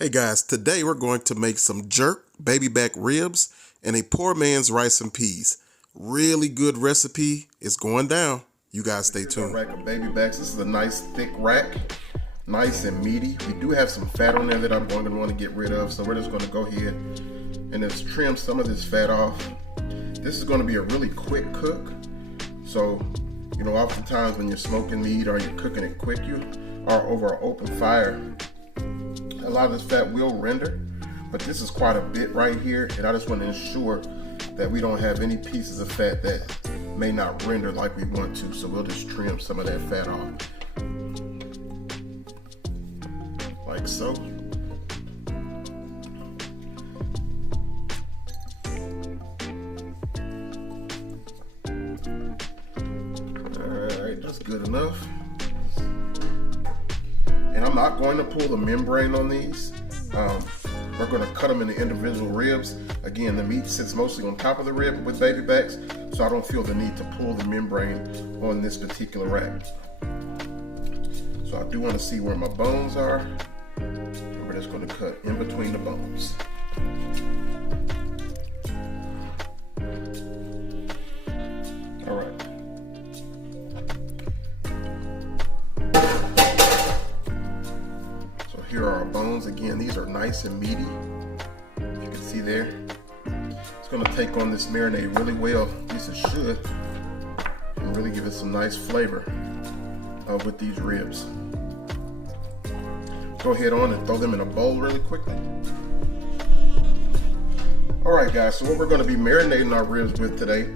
Hey guys, today we're going to make some jerk BabyBack ribs and a poor man's rice and peas. Really good recipe. It's going down. You guys stay tuned. Rack of BabyBacks. This is a nice thick rack, nice and meaty. We do have some fat on there that I'm going to want to get rid of, so we're just going to go ahead and just trim some of this fat off. This is going to be a really quick cook. So, you know, oftentimes when you're smoking meat or you're cooking it quick, you are over an open fire. A lot of this fat will render, but this is quite a bit right here, and I just want to ensure that we don't have any pieces of fat that may not render like we want to, so we'll just trim some of that fat off. Like so. Alright, that's good enough. And I'm not going to pull the membrane on these. We're going to cut them into individual ribs. Again, the meat sits mostly on top of the rib with BabyBacks, so I don't feel the need to pull the membrane on this particular rack. So I do want to see where my bones are, and we're just going to cut in between the bones. All right. Here are our bones. Again, these are nice and meaty. If you can see there. It's going to take on this marinade really well. At least it should. And really give it some nice flavor with these ribs. Go ahead on and throw them in a bowl really quickly. Alright guys, so what we're going to be marinating our ribs with today,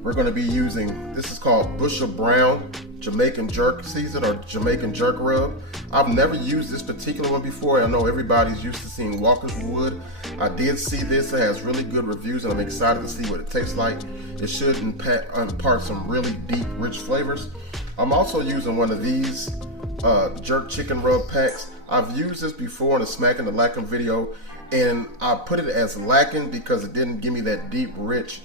we're going to be using, this is called Bushel Brown Jamaican jerk season or Jamaican jerk rub. I've never used this particular one before. I know everybody's used to seeing Walker's Wood. I did see this. It has really good reviews, and I'm excited to see what it tastes like. It should impart some really deep, rich flavors. I'm also using one of these jerk chicken rub packs. I've used this before in a Smacking the Lackin' video, and I put it as lacking because it didn't give me that deep, rich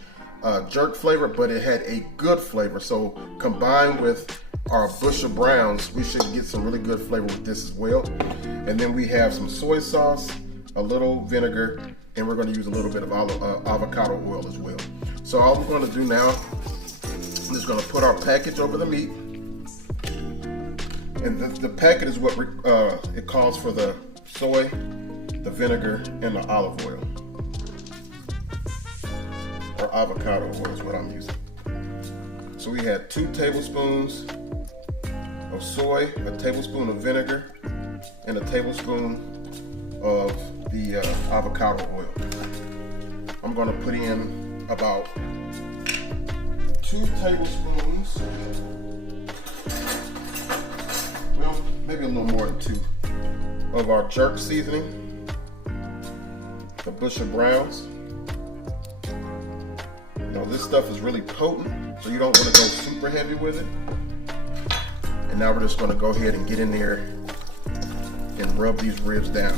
jerk flavor, but it had a good flavor. So combined with our Bushel Browns, we should get some really good flavor with this as well. And then we have some soy sauce, a little vinegar, and we're going to use a little bit of avocado oil as well. So all we're going to do now is just going to put our package over the meat. And the packet is what it calls for the soy, the vinegar, and the olive oil. Or avocado oil is what I'm using. So we had 2 tablespoons of soy, a tablespoon of vinegar, and a tablespoon of the avocado oil. I'm going to put in about 2 tablespoons, well, maybe a little more than 2, of our jerk seasoning, the Bushel Browns. You know, this stuff is really potent, so you don't want to go super heavy with it. And now we're just going to go ahead and get in there and rub these ribs down.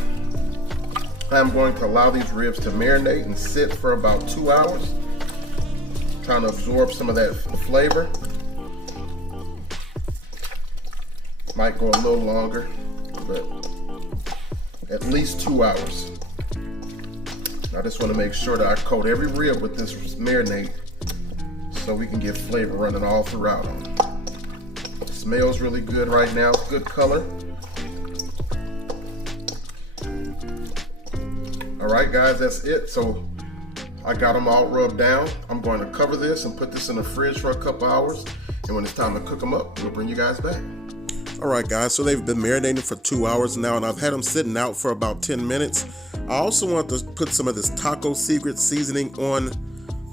I'm going to allow these ribs to marinate and sit for about 2 hours, trying to absorb some of that flavor. Might go a little longer, but at least 2 hours. I just want to make sure that I coat every rib with this marinade so we can get flavor running all throughout them. It smells really good right now, good color. Alright guys, that's it. So I got them all rubbed down. I'm going to cover this and put this in the fridge for a couple hours, and when it's time to cook them up, we'll bring you guys back. Alright guys, so they've been marinating for 2 hours now, and I've had them sitting out for about 10 minutes. I also want to put some of this Taco Secret seasoning on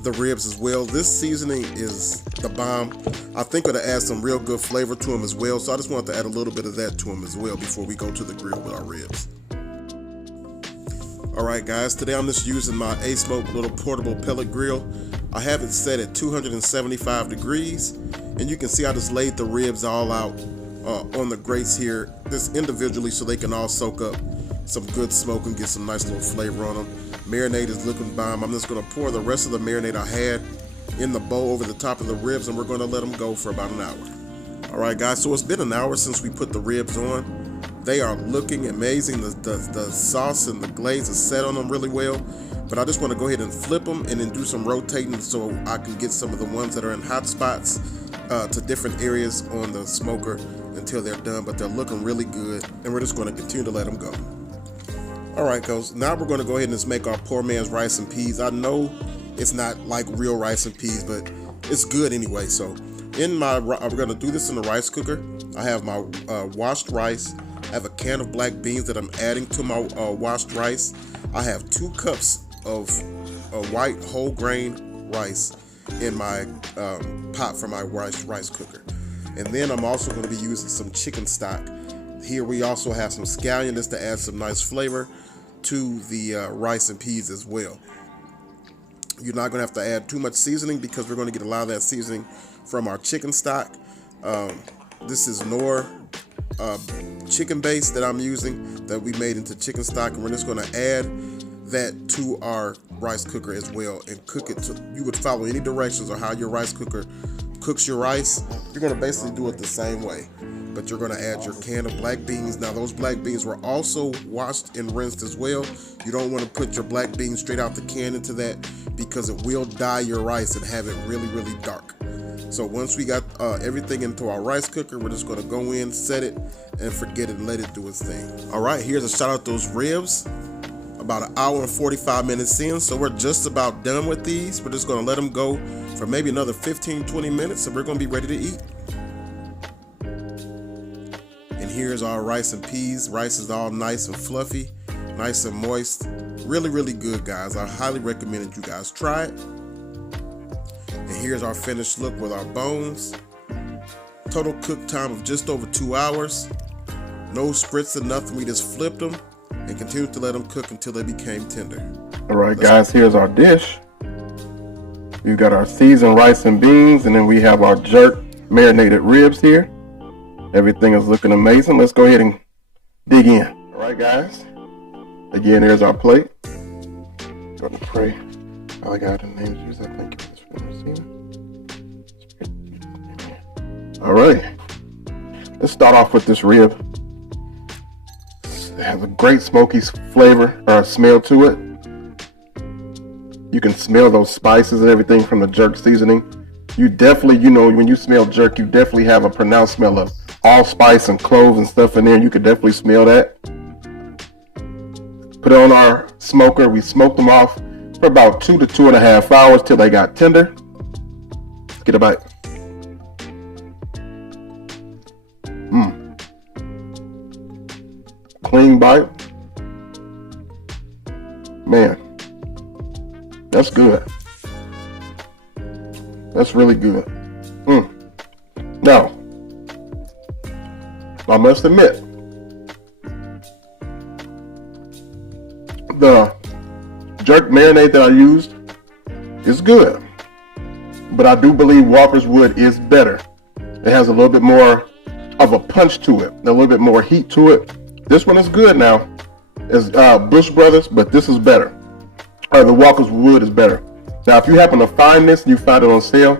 the ribs as well. This seasoning is the bomb. I think it'll add some real good flavor to them as well, so I just want to add a little bit of that to them as well before we go to the grill with our ribs. Alright guys, today I'm just using my A-Smoke little portable pellet grill. I have it set at 275 degrees, and you can see I just laid the ribs all out on the grates here, just individually, so they can all soak up some good smoke and get some nice little flavor on them. Marinade is looking bomb. I'm just going to pour the rest of the marinade I had in the bowl over the top of the ribs, and we're going to let them go for about an hour. Alright guys, so it's been an hour since we put the ribs on. They are looking amazing. The sauce and the glaze is set on them really well. But I just want to go ahead and flip them and then do some rotating so I can get some of the ones that are in hot spots to different areas on the smoker until they're done. But they're looking really good, and we're just going to continue to let them go. All right, guys. Now we're going to go ahead and just make our poor man's rice and peas. I know it's not like real rice and peas, but it's good anyway. So we're going to do this in the rice cooker. I have my washed rice. I have a can of black beans that I'm adding to my washed rice. I have 2 cups of white whole grain rice in my pot for my rice cooker. And then I'm also going to be using some chicken stock. Here we also have some scallion just to add some nice flavor to the rice and peas as well. You're not going to have to add too much seasoning because we're going to get a lot of that seasoning from our chicken stock. This is Knorr chicken base that I'm using that we made into chicken stock, and we're just going to add that to our rice cooker as well and cook it. You would follow any directions on how your rice cooker cooks your rice. You're going to basically do it the same way, but you're going to add your can of black beans. Now those black beans were also washed and rinsed as well. You don't want to put your black beans straight out the can into that because it will dye your rice and have it really, really dark. So once we got everything into our rice cooker, we're just going to go in, set it, and forget it and let it do its thing. All right, here's a shot at those ribs. About an hour and 45 minutes in, so we're just about done with these. We're just going to let them go for maybe another 15-20 minutes, and we're going to be ready to eat. And here's our rice and peas. Rice is all nice and fluffy, nice and moist. Really, really good, guys. I highly recommend that you guys try it. And here's our finished look with our bones. Total cook time of just over 2 hours. No spritz or nothing. We just flipped them and continued to let them cook until they became tender. All right, guys, here's our dish. We've got our seasoned rice and beans, and then we have our jerk marinated ribs here. Everything is looking amazing. Let's go ahead and dig in. All right, guys. Again, here's our plate. Going to pray. All I got in the name of Jesus, I thank you for this food receiving. All right. Let's start off with this rib. It has a great smoky flavor or smell to it. You can smell those spices and everything from the jerk seasoning. You definitely, when you smell jerk, you definitely have a pronounced smell of allspice and cloves and stuff in there. You can definitely smell that. Put it on our smoker. We smoked them off for about 2 to 2.5 hours till they got tender. Let's get a bite. Clean bite. Man, that's good. That's really good. Now, I must admit, the jerk marinade that I used is good, but I do believe Walker's Wood is better. It has a little bit more of a punch to it, a little bit more heat to it. This one is good now. It's Bush Brothers, but this is better. Or the Walker's Wood is better. Now, if you happen to find this and you find it on sale,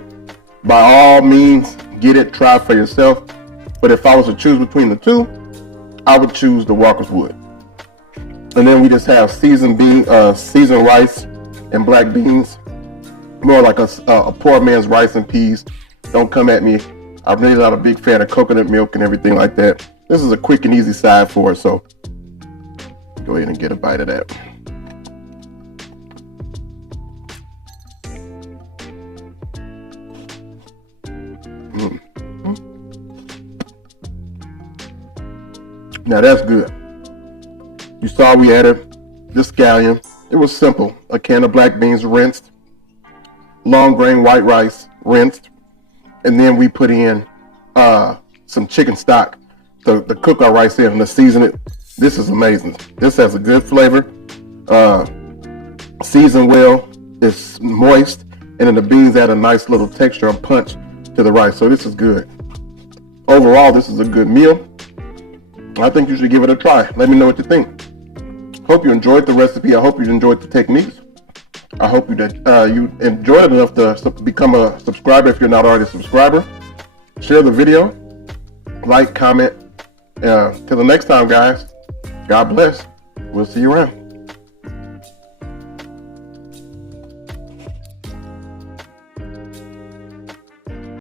by all means, get it, try it for yourself. But if I was to choose between the two, I would choose the Walker's Wood. And then we just have seasoned rice and black beans. More like a poor man's rice and peas. Don't come at me. I'm really not a big fan of coconut milk and everything like that. This is a quick and easy side for it, so go ahead and get a bite of that. Now that's good. You saw we added the scallion. It was simple. A can of black beans rinsed, long grain white rice rinsed, and then we put in some chicken stock to cook our rice in and to season it. This is amazing. This has a good flavor. Seasoned well. It's moist, and then the beans add a nice little texture and punch to the rice. So this is good. Overall, this is a good meal. I think you should give it a try. Let me know what you think. Hope you enjoyed the recipe. I hope you enjoyed the techniques. I hope you enjoyed it enough to become a subscriber if you're not already a subscriber. Share the video, like, comment, Till the next time, guys, God bless. We'll see you around.